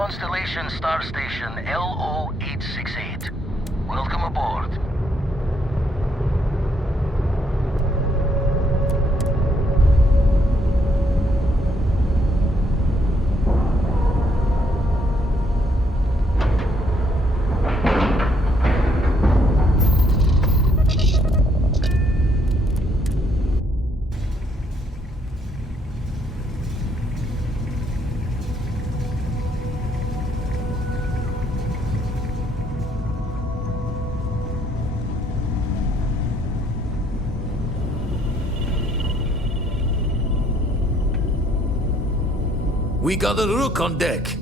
Constellation Star Station LO-868. Welcome aboard. We got a rook on deck.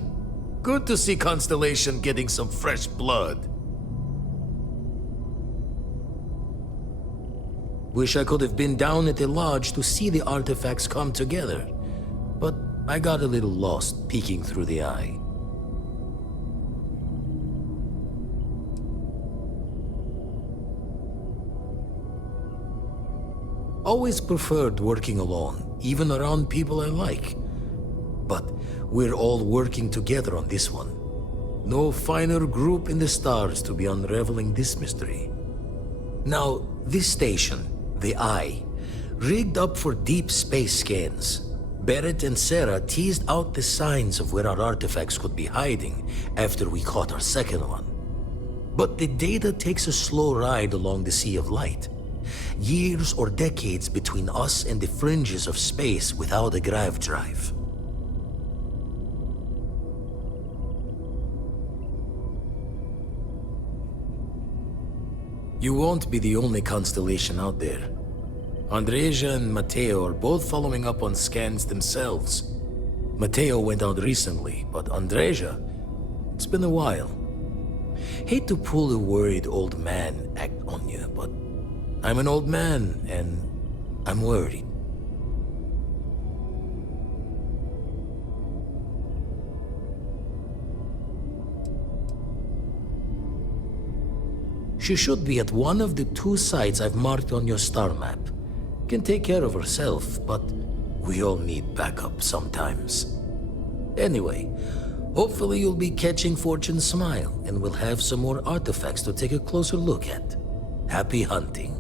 Good to see Constellation getting some fresh blood. Wish I could have been down at the lodge to see the artifacts come together. But I got a little lost peeking through the eye. Always preferred working alone, even around people I like. But we're all working together on this one. No finer group in the stars to be unraveling this mystery. Now, this station, the Eye, rigged up for deep space scans. Barrett and Sarah teased out the signs of where our artifacts could be hiding after we caught our second one. But the data takes a slow ride along the Sea of Light. Years or decades between us and the fringes of space without a grav drive. You won't be the only constellation out there. Andreja and Matteo are both following up on scans themselves. Matteo went out recently, but Andreja, it's been a while. Hate to pull a worried old man act on you, but I'm an old man and I'm worried. She should be at one of the 2 sites I've marked on your star map. Can take care of herself, but we all need backup sometimes. Anyway, hopefully you'll be catching Fortune's smile and we'll have some more artifacts to take a closer look at. Happy hunting.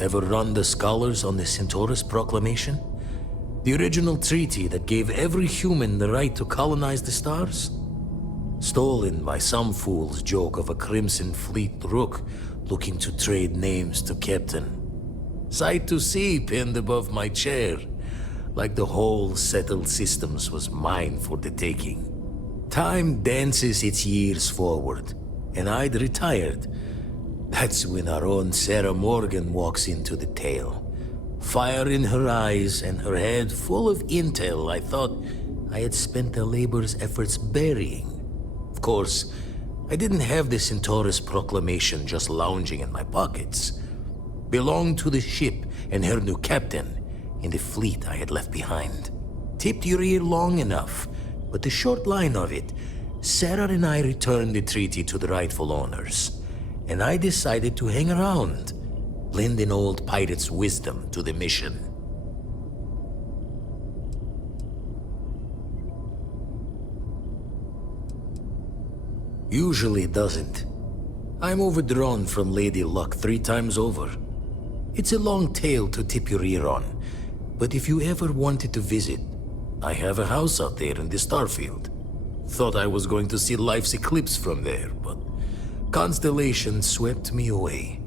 Ever run the scholars on the Centaurus Proclamation? The original treaty that gave every human the right to colonize the stars? Stolen by some fool's joke of a Crimson Fleet rook looking to trade names to Captain. Sight to see pinned above my chair, like the whole settled systems was mine for the taking. Time dances its years forward, and I'd retired. That's when our own Sarah Morgan walks into the tale. Fire in her eyes and her head full of intel I thought I had spent the labor's efforts burying. Of course, I didn't have the Centaurus Proclamation just lounging in my pockets. Belonged to the ship and her new captain in the fleet I had left behind. Tipped your ear long enough, but the short line of it, Sarah and I returned the treaty to the rightful owners, and I decided to hang around. Lend an old pirate's wisdom to the mission. Usually doesn't. I'm overdrawn from Lady Luck 3 times over. It's a long tale to tip your ear on, but if you ever wanted to visit, I have a house out there in the Starfield. Thought I was going to see life's eclipse from there, but Constellation swept me away.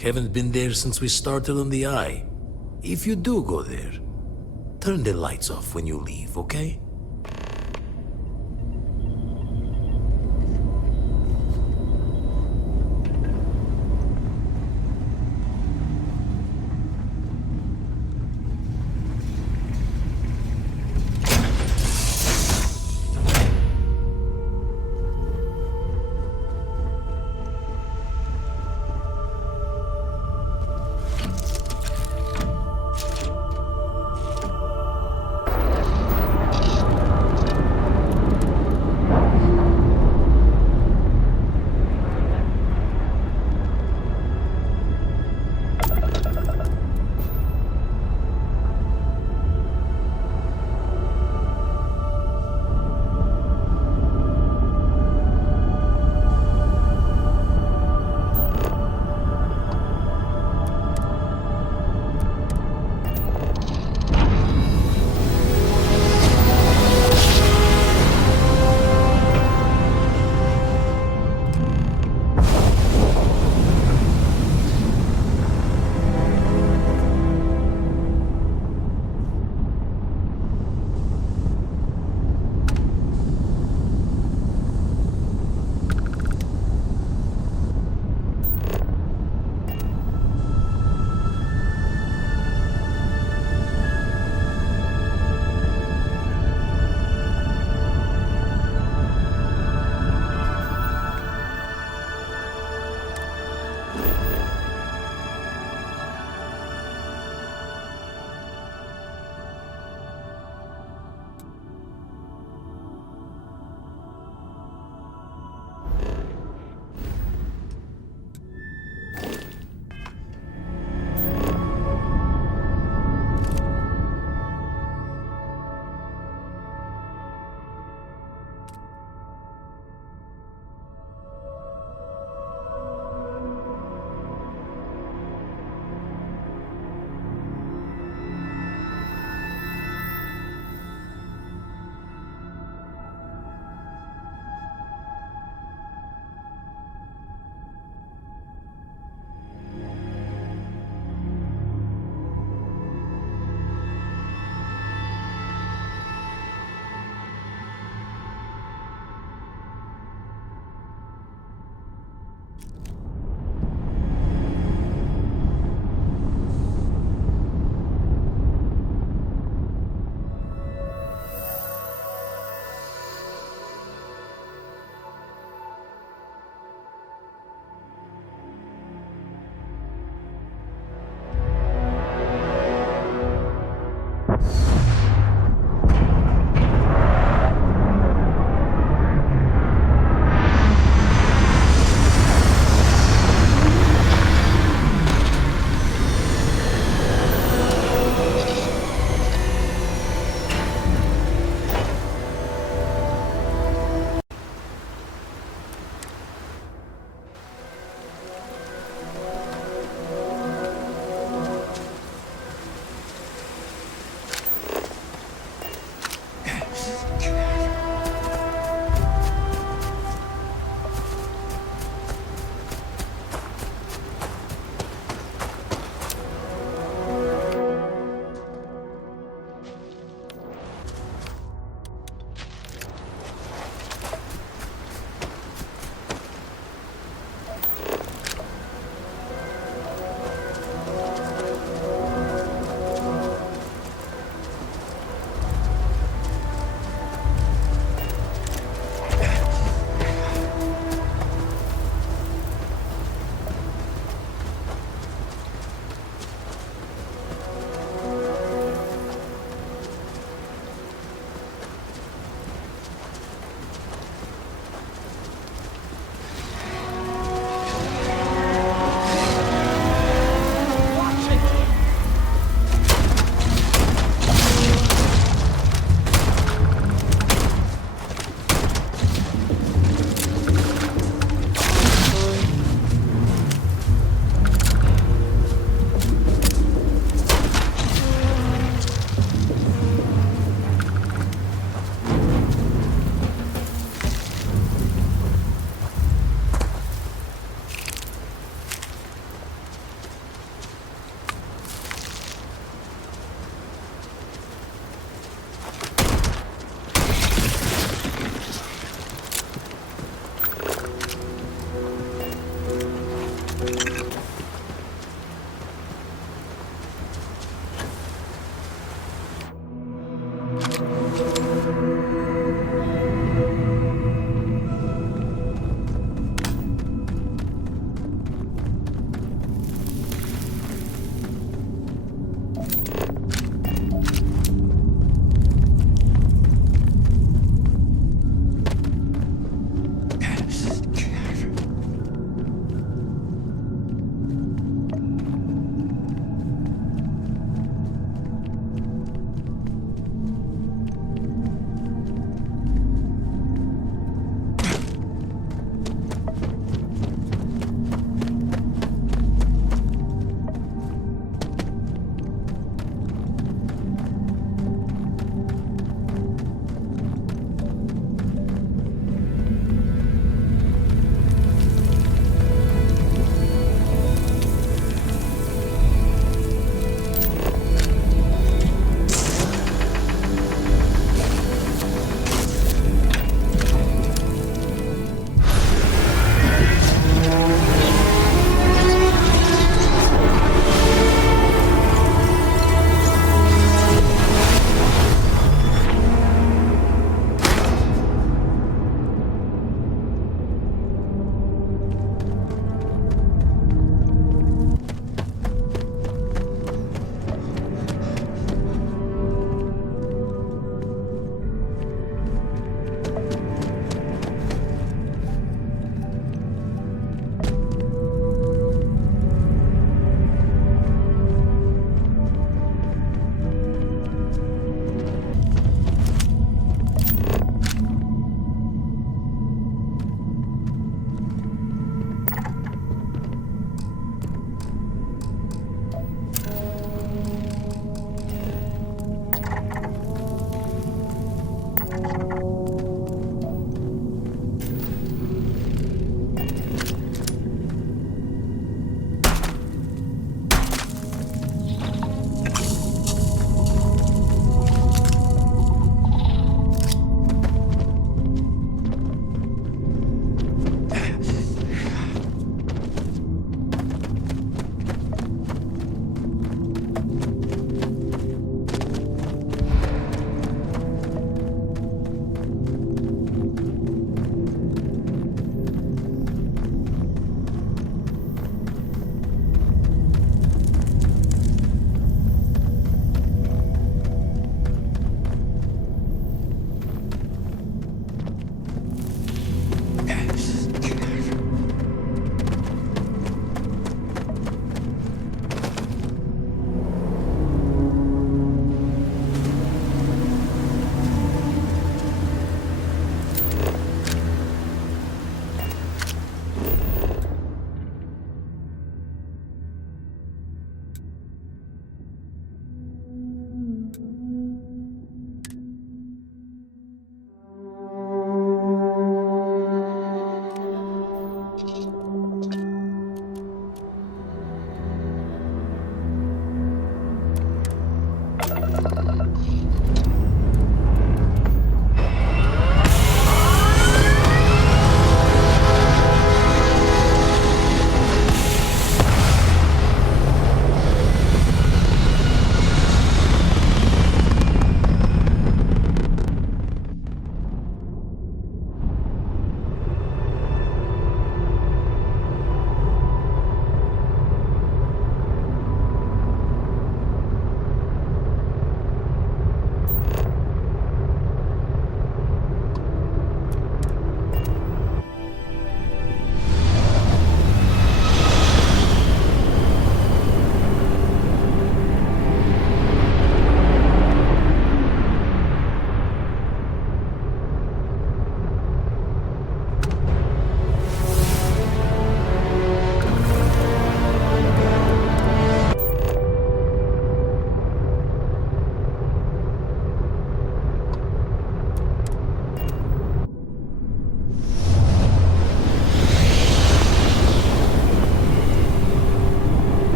Haven't been there since we started on the Eye. If you do go there, turn the lights off when you leave, okay?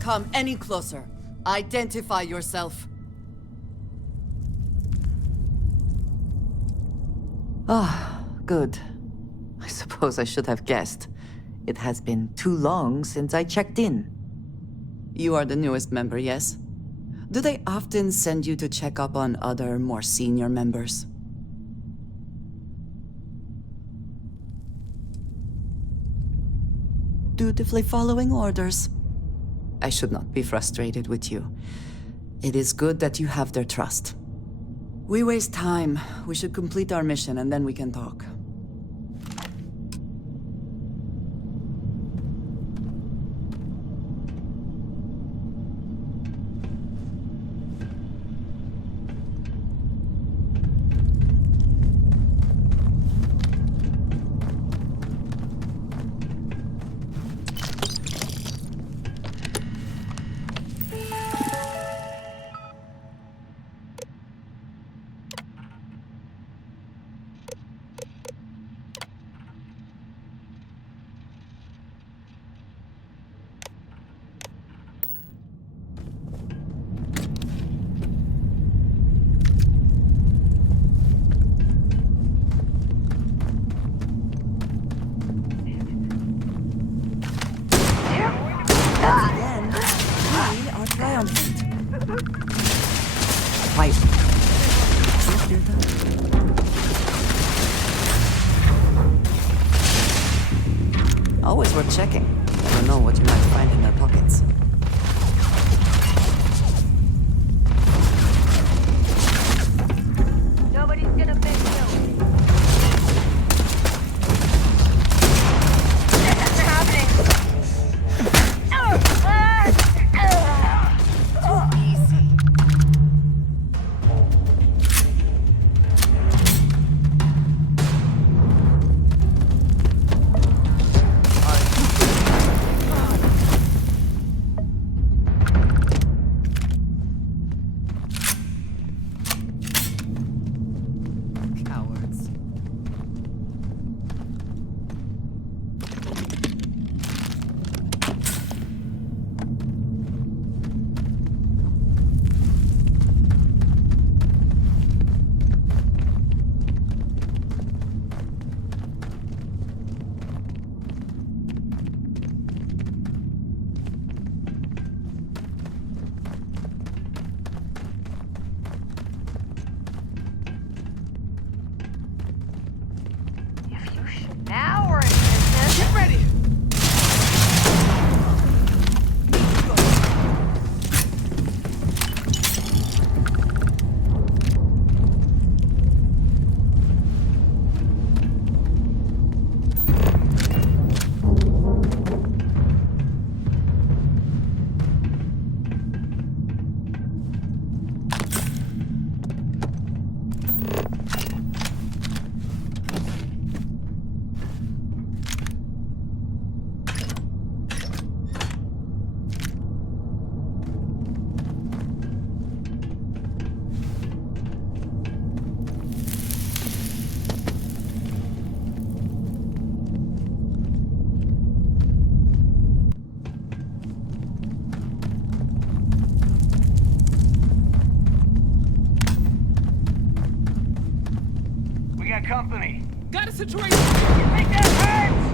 come any closer. Identify yourself. Ah, good. I suppose I should have guessed. It has been too long since I checked in. You are the newest member, yes? Do they often send you to check up on other, more senior members? Dutifully following orders. I should not be frustrated with you. It is good that you have their trust. We waste time. We should complete our mission and then we can talk. Always worth checking. Never know what you might find in their pockets. Nobody's gonna miss you. This is happening. Now we're in business. Get ready! Company. Got a situation. Take that hands!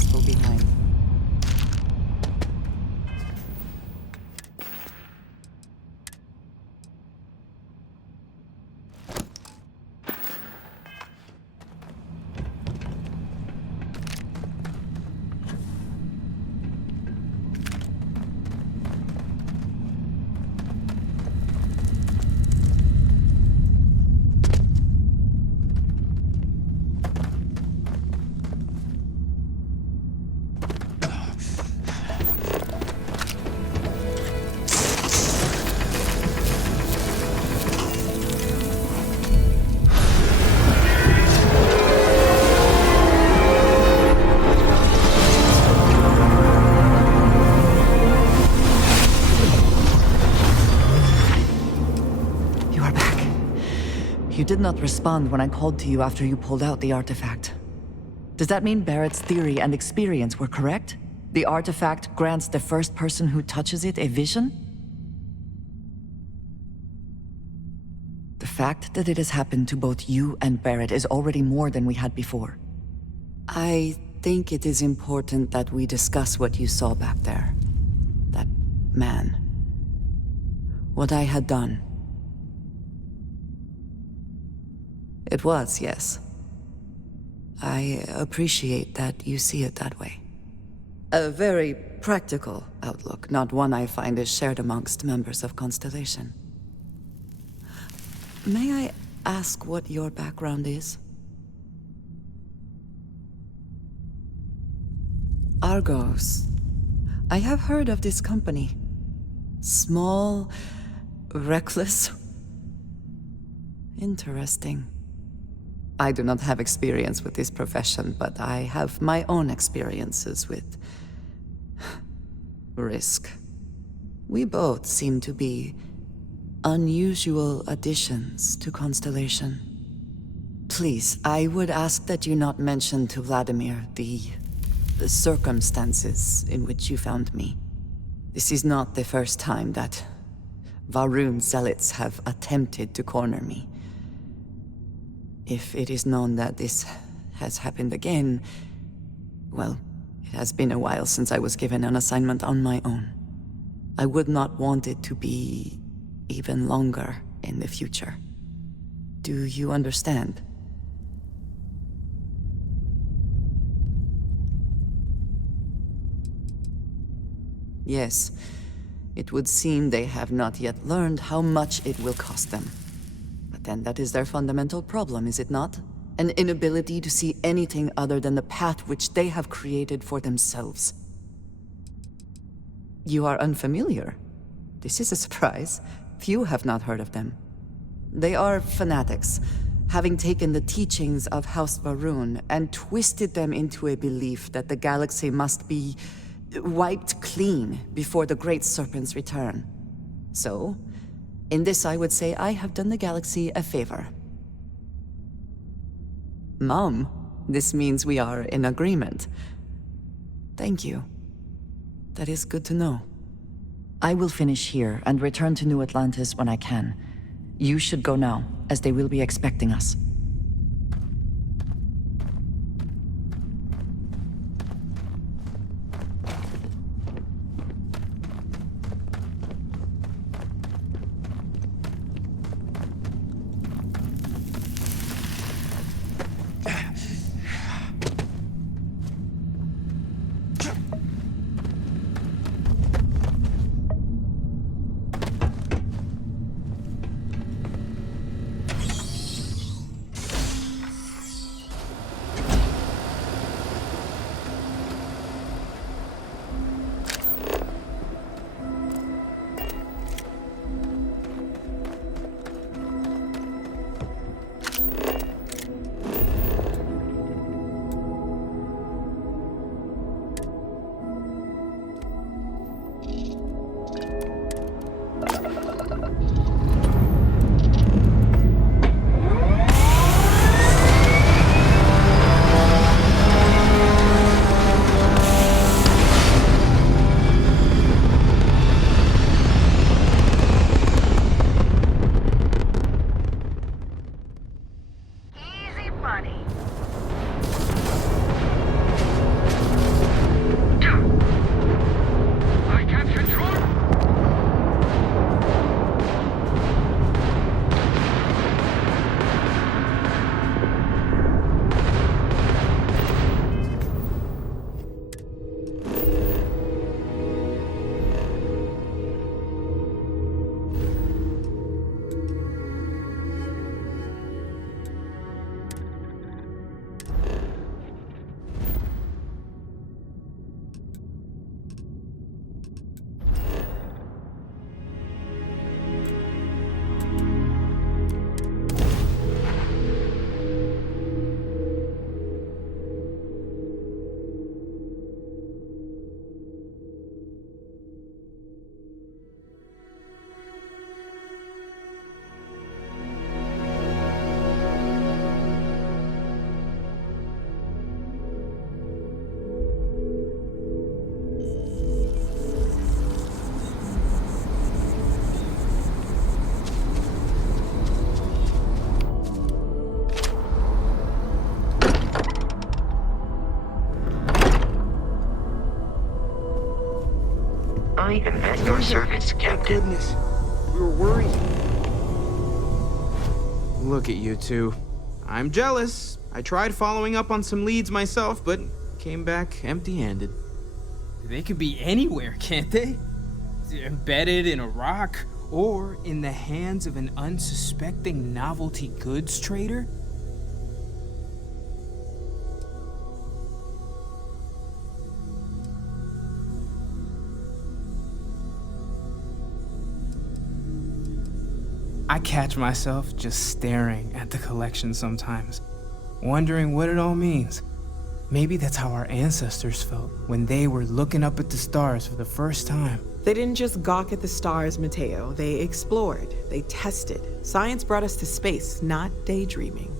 useful behind. You are back. You did not respond when I called to you after you pulled out the artifact. Does that mean Barrett's theory and experience were correct? The artifact grants the first person who touches it a vision? The fact that it has happened to both you and Barrett is already more than we had before. I think it is important that we discuss what you saw back there. That man. What I had done. It was, yes. I appreciate that you see it that way. A very practical outlook, not one I find is shared amongst members of Constellation. May I ask what your background is? Argos. I have heard of this company. Small, reckless. Interesting. I do not have experience with this profession, but I have my own experiences with risk. We both seem to be unusual additions to Constellation. Please, I would ask that you not mention to Vladimir the circumstances in which you found me. This is not the first time that Varun zealots have attempted to corner me. If it is known that this has happened again, well, it has been a while since I was given an assignment on my own. I would not want it to be even longer in the future. Do you understand? Yes, it would seem they have not yet learned how much it will cost them. But then that is their fundamental problem, is it not? An inability to see anything other than the path which they have created for themselves. You are unfamiliar. This is a surprise. Few have not heard of them. They are fanatics, having taken the teachings of House Varun and twisted them into a belief that the galaxy must be wiped clean before the Great Serpent's return. So, in this I would say I have done the galaxy a favor. Mom, this means we are in agreement. Thank you. That is good to know. I will finish here and return to New Atlantis when I can. You should go now, as they will be expecting us. even at your service, Captain. Goodness, we were worried. Look at you two. I'm jealous. I tried following up on some leads myself, but came back empty-handed. They could be anywhere, can't they? Embedded in a rock, or in the hands of an unsuspecting novelty goods trader? I catch myself just staring at the collection sometimes, wondering what it all means. Maybe that's how our ancestors felt when they were looking up at the stars for the first time. They didn't just gawk at the stars, Mateo. They explored. They tested. Science brought us to space, not daydreaming.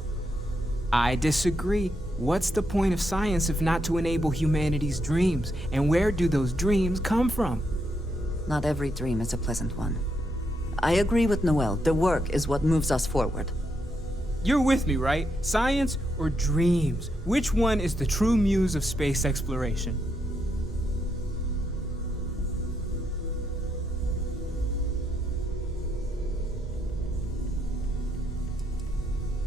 I disagree. What's the point of science if not to enable humanity's dreams? And where do those dreams come from? Not every dream is a pleasant one. I agree with Noel. The work is what moves us forward. You're with me, right? Science or dreams? Which one is the true muse of space exploration?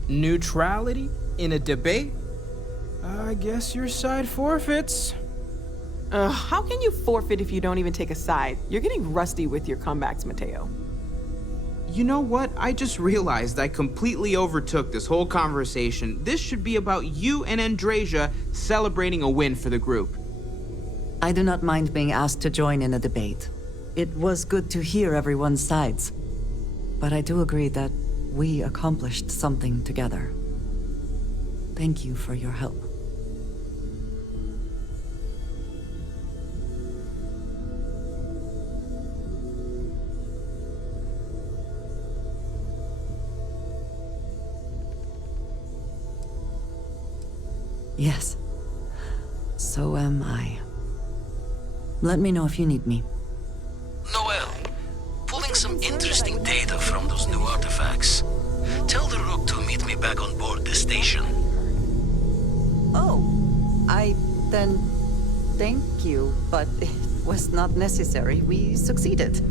Neutrality in a debate? I guess your side forfeits. How can you forfeit if you don't even take a side? You're getting rusty with your comebacks, Mateo. You know what? I just realized I completely overtook this whole conversation. This should be about you and Andreja celebrating a win for the group. I do not mind being asked to join in a debate. It was good to hear everyone's sides. But I do agree that we accomplished something together. Thank you for your help. Yes, so am I. Let me know if you need me. Noel, pulling some interesting data from those new artifacts. Tell the Rook to meet me back on board the station. Oh, then thank you, but it was not necessary. We succeeded.